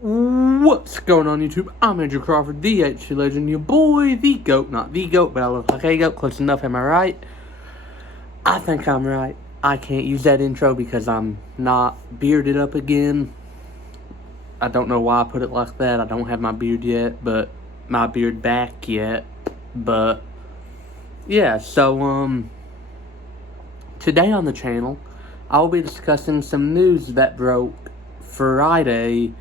What's going on, YouTube? I'm Andrew Crawford, the HC Legend, your boy, the GOAT. Not the GOAT, but I look like a GOAT. Close enough, am I right? I think I'm right. I can't use that intro because I'm not bearded up again. I don't know why I put it like that. I don't have my beard yet, but my beard back yet. But, yeah, so, today on the channel, I'll be discussing some news that broke Friday.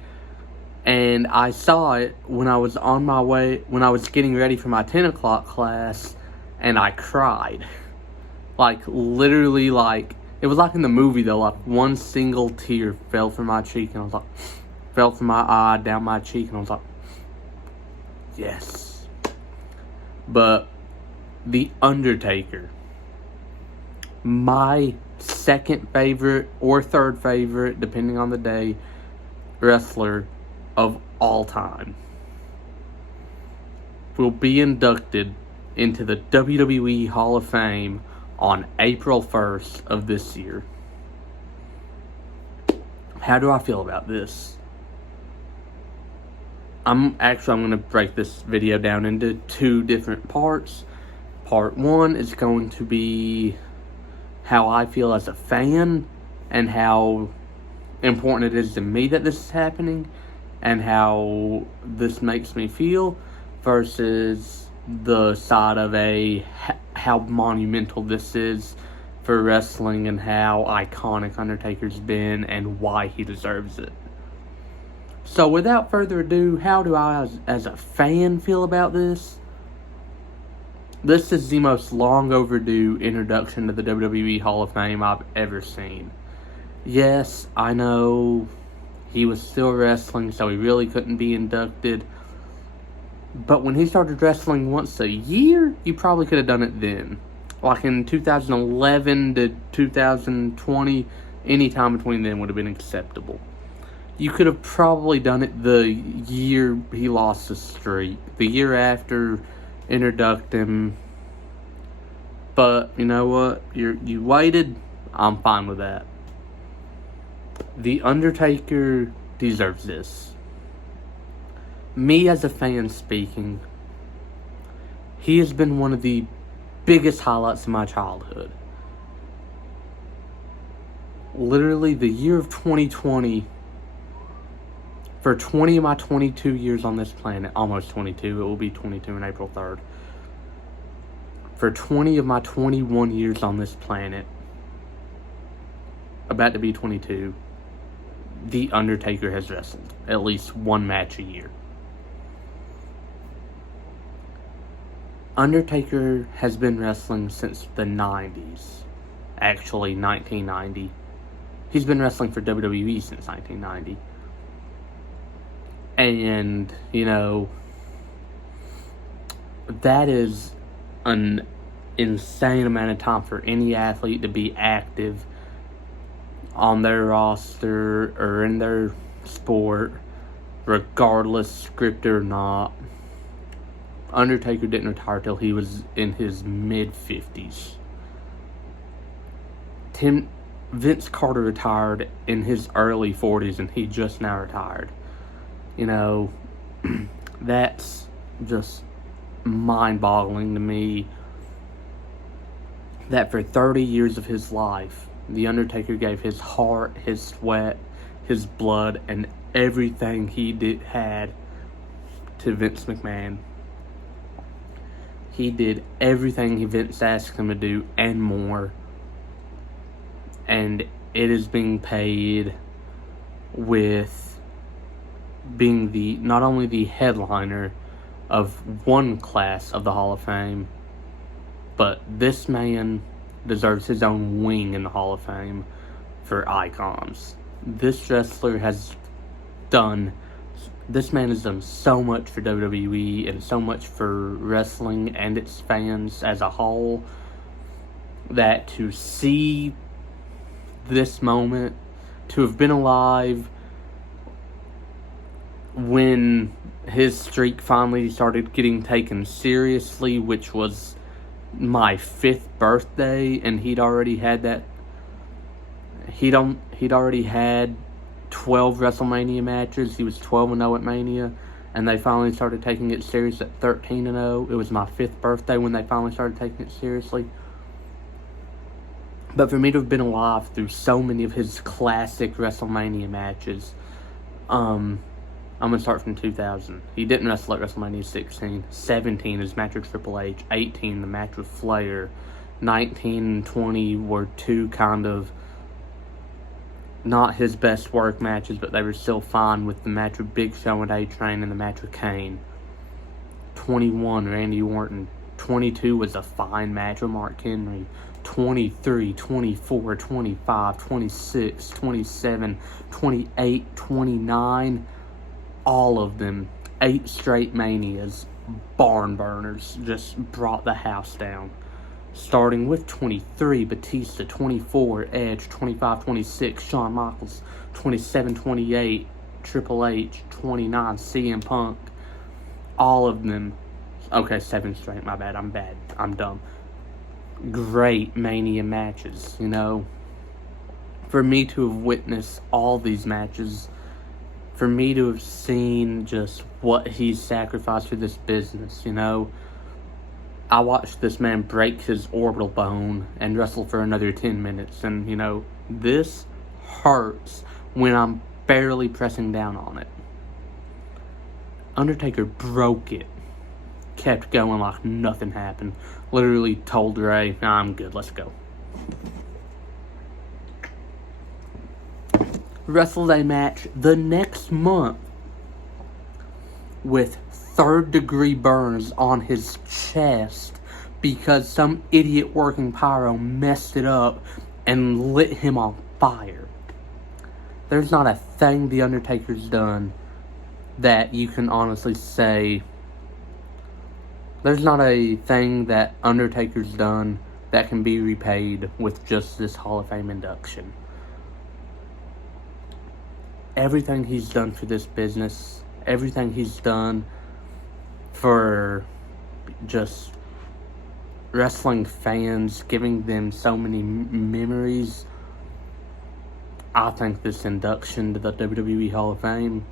And I saw it when I was on my way, when I was getting ready for my 10 o'clock class, and I cried. Like, literally, like, it was like in the movie, though, like, one single tear fell from my cheek, and I was like, fell from my eye, down my cheek, and I was like, yes. But, the Undertaker, my second favorite, or third favorite, depending on the day, wrestler of all time, will be inducted into the WWE Hall of Fame on April 1st of this year. How do I feel about this? I'm going to break this video down into two different parts. Part one is going to be how I feel as a fan and how important it is to me that this is happening, and how this makes me feel, versus the side of how monumental this is for wrestling and how iconic Undertaker's been and why he deserves it. So without further ado, how do I as a fan feel about this? This is the most long overdue introduction to the WWE Hall of Fame I've ever seen. Yes, I know he was still wrestling, so he really couldn't be inducted. But when he started wrestling once a year, you probably could have done it then. Like in 2011 to 2020, any time between then would have been acceptable. You could have probably done it the year he lost his streak. The year after, introduct him. But, you know what? You waited. I'm fine with that. The Undertaker deserves this. Me as a fan speaking, he has been one of the biggest highlights of my childhood. Literally, the year of 2020, for 20 of my 22 years on this planet, almost 22, it will be 22 on April 3rd. For 20 of my 21 years on this planet, about to be 22, The Undertaker has wrestled at least one match a year. Undertaker has been wrestling since the 90s. Actually, 1990. He's been wrestling for WWE since 1990. And, you know, that is an insane amount of time for any athlete to be active on their roster or in their sport, regardless scripted or not. Undertaker didn't retire till he was in his mid-50s. Vince Carter retired in his early 40s, and he just now retired. You know, that's just mind-boggling to me that for 30 years of his life, The Undertaker gave his heart, his sweat, his blood, and everything he had to Vince McMahon. He did everything Vince asked him to do and more. And it is being paid with being not only the headliner of one class of the Hall of Fame, but this man deserves his own wing in the Hall of Fame for icons. This man has done so much for WWE and so much for wrestling and its fans as a whole, that to see this moment, to have been alive when his streak finally started getting taken seriously, which was my 5th birthday, and he'd already had 12 WrestleMania matches. He was 12-0 at Mania. And they finally started taking it serious at 13-0. It was my 5th birthday when they finally started taking it seriously. But for me to have been alive through so many of his classic WrestleMania matches, I'm going to start from 2000. He didn't wrestle at WrestleMania 16. 17, his match with Triple H. 18, the match with Flair. 19 and 20 were two kind of not his best work matches, but they were still fine, with the match with Big Show and A-Train and the match with Kane. 21, Randy Orton. 22 was a fine match with Mark Henry. 23, 24, 25, 26, 27, 28, 29, all of them, 8 straight Manias, barn burners, just brought the house down. Starting with 23, Batista, 24, Edge, 25, 26, Shawn Michaels, 27, 28, Triple H, 29, CM Punk, all of them. Okay, 7 straight, my bad, I'm dumb. Great Mania matches, you know. For me to have witnessed all these matches, for me to have seen just what he's sacrificed for this business, you know. I watched this man break his orbital bone and wrestle for another 10 minutes, and, you know, this hurts when I'm barely pressing down on it. Undertaker broke it. Kept going like nothing happened. Literally told Ray, nah, I'm good, let's go. Wrestled a match the next month with 3rd-degree burns on his chest because some idiot working pyro messed it up and lit him on fire. There's not a thing The Undertaker's done that you can honestly say. There's not a thing that Undertaker's done that can be repaid with just this Hall of Fame induction. Everything he's done for this business, everything he's done for just wrestling fans, giving them so many memories, I think this induction to the WWE Hall of Fame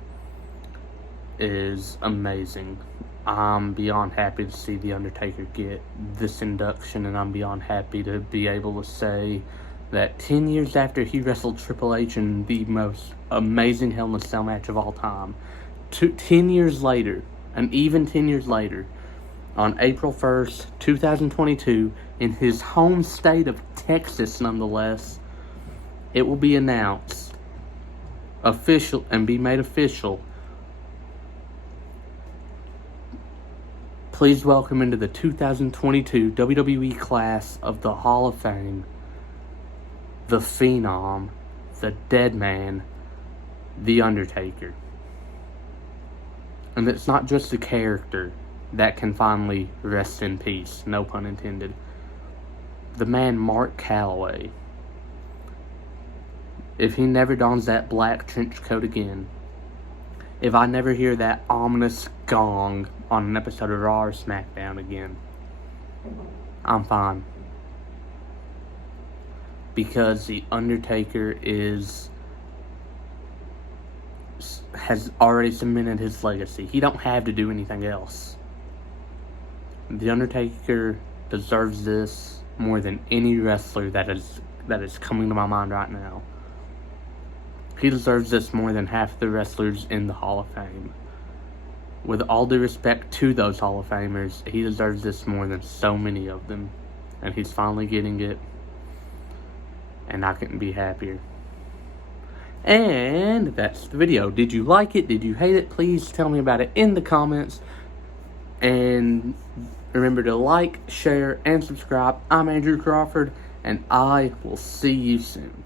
is amazing. I'm beyond happy to see The Undertaker get this induction, and I'm beyond happy to be able to say that 10 years after he wrestled Triple H in the most amazing Hell in a Cell match of all time, 10 years later, and even 10 years later, on April 1st, 2022, in his home state of Texas nonetheless, it will be announced, be made official. Please welcome into the 2022 WWE class of the Hall of Fame, the Phenom, the Dead Man, The Undertaker. And it's not just a character that can finally rest in peace, no pun intended. The man Mark Calloway, if he never dons that black trench coat again, if I never hear that ominous gong on an episode of Raw or SmackDown again, I'm fine. Because The Undertaker has already cemented his legacy. He don't have to do anything else. The Undertaker deserves this more than any wrestler that is coming to my mind right now. He deserves this more than half the wrestlers in the Hall of Fame. With all due respect to those Hall of Famers, he deserves this more than so many of them. And he's finally getting it. And I couldn't be happier. And that's the video. Did you like it? Did you hate it? Please tell me about it in the comments. And remember to like, share, and subscribe. I'm Andrew Crawford, and I will see you soon.